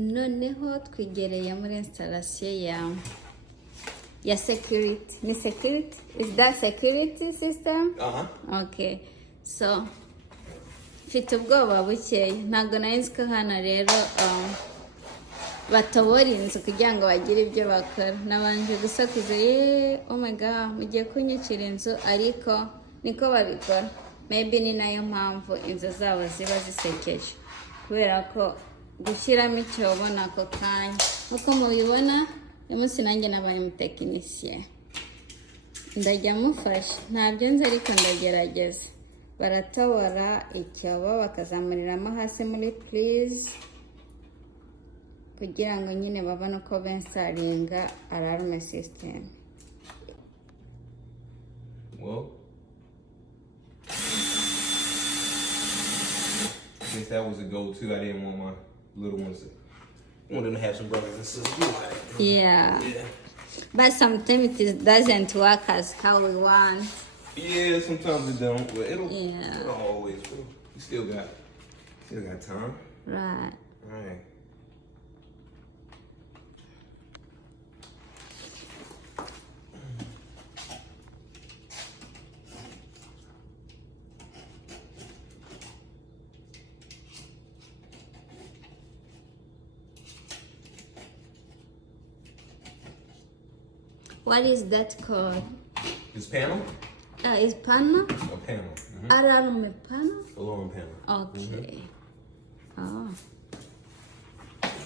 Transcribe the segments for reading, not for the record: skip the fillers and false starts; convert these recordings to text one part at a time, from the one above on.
noneho twigereye muri installation ya security. Ni security? Is that security system? Okay. So mfite ubwoba bukeya, ntabwo nari nzi ko hano rero batobora inzu kugira ngo bagire ibyo bakora. Nabanje gusakuza oh my god, mugiye kunyicira inzu, ariko niko babikora. Maybe ni nayo mpamvu inzu zabo ziba zisekeje, kubera ko gushyiramo icyobo nako kanya. Nkuko mubibona uyu munsi nanjye nabaye umutekinisiye, ndajya mufasha, ntabyo nzi ariko ndagerageza. Baratobora icyobo bakazamuriramo hasi muri please, kugira ngo nyine babone uko bensaringa alarm system. Well, I guess that was a go-to. I didn't want my little ones to, I wanted them to have some brothers and sisters. Yeah. But sometimes it doesn't work as how we want. Yeah, sometimes it don't, but it'll always will. You still got time. Right. Right. What is that called? This panel? Is panel? A panel. Alarm panel? Alarm panel. Okay. Oh.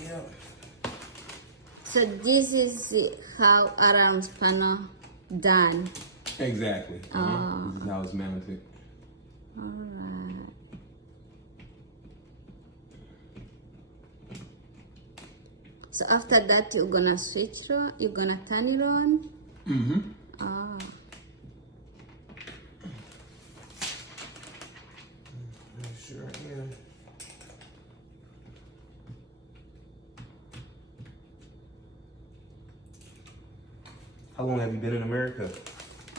Yeah. So this is how alarms panel done. Exactly. This is how it's mounted. Alright. So after that you're gonna switch on, you're gonna turn it on? Sure am. How long have you been in America?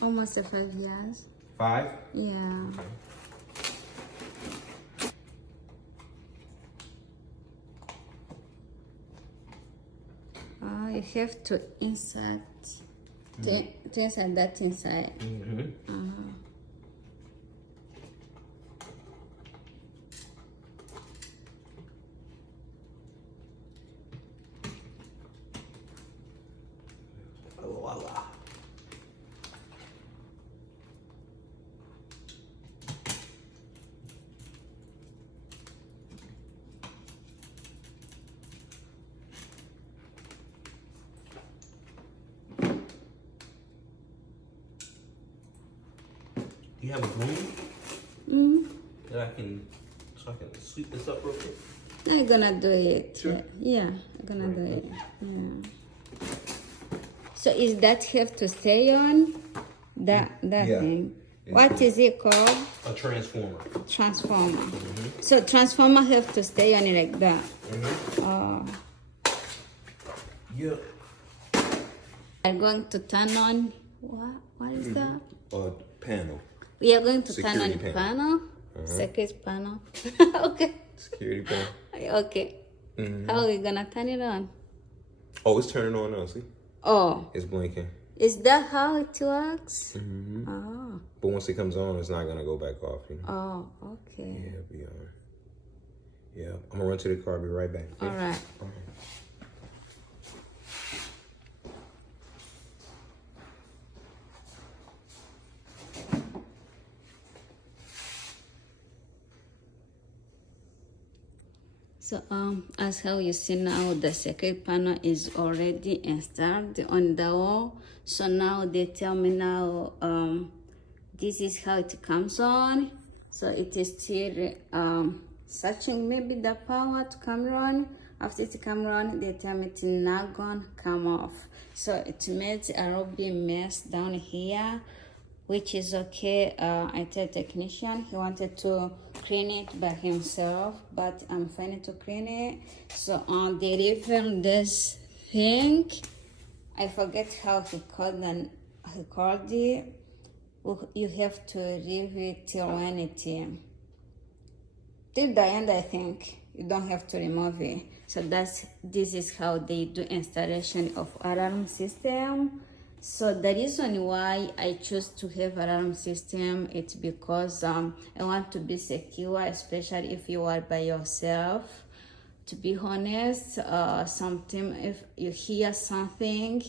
Almost 5 years. 5? Yeah. Okay. You have to insert to insert that inside. Voila. You have a broom? That I can sweep this up real quick? I'm gonna do it. Sure. Yeah, I'm gonna do it. Yeah. So is that have to stay on? That thing. What is it called? A transformer. Transformer. So transformer have to stay on it like that. Yeah. I'm going to turn on what is that? A panel. We are going to turn on Security panel. Security panel. Okay. Security panel. Okay. How are we gonna turn it on? Oh, it's turning on now, see? Oh. It's blinking. Is that how it works? Oh. But once it comes on, it's not gonna go back off, you know? Oh, okay. Yeah, it'll be all right. Yeah, I'm gonna run to the car, be right back. Okay? All right. So as how you see now, the security panel is already installed on the wall. So now they tell me now this is how it comes on. So it is still searching maybe the power to come on. After it come on, they tell me it's not gonna come off. So it makes a little bit mess down here, which is okay. I tell the technician he wanted to clean it by himself, but I'm fine to clean it. So on the even this thing, I forget how he called it. You have to leave it till when it till the end, I think. You don't have to remove it. So this is how they do installation of alarm system. So the reason why I choose to have alarm system, it's because I want to be secure, especially if you are by yourself. To be honest, sometimes if you hear something,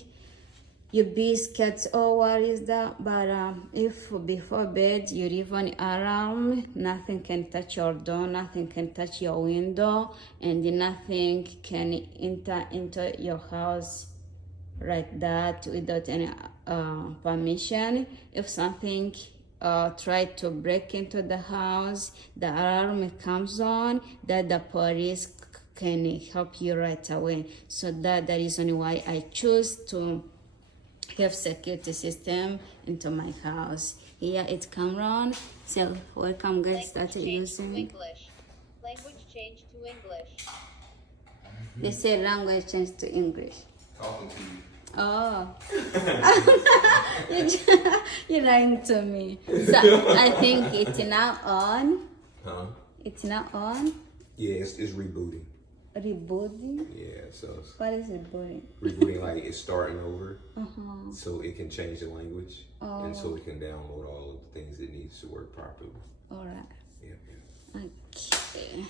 you be scared, oh, what is that? But if before bed you leave an alarm, nothing can touch your door, nothing can touch your window, and nothing can enter into your house like that without any permission. If something try to break into the house, the alarm comes on, that the police can help you right away. So that the reason why I choose to have security system into my house. Here it come on. So welcome guys, started using English. Language change to English. They say language change to English. Talking to you. Oh. You're lying to me. So I think it's now on. Huh? It's now on. Yeah, it's rebooting. Rebooting? Yeah, so it's What is rebooting? rebooting, like it's starting over, Uh-huh. so it can change the language, and so Oh. it can download all of the things it needs to work properly. All right. Yeah, yeah. Okay.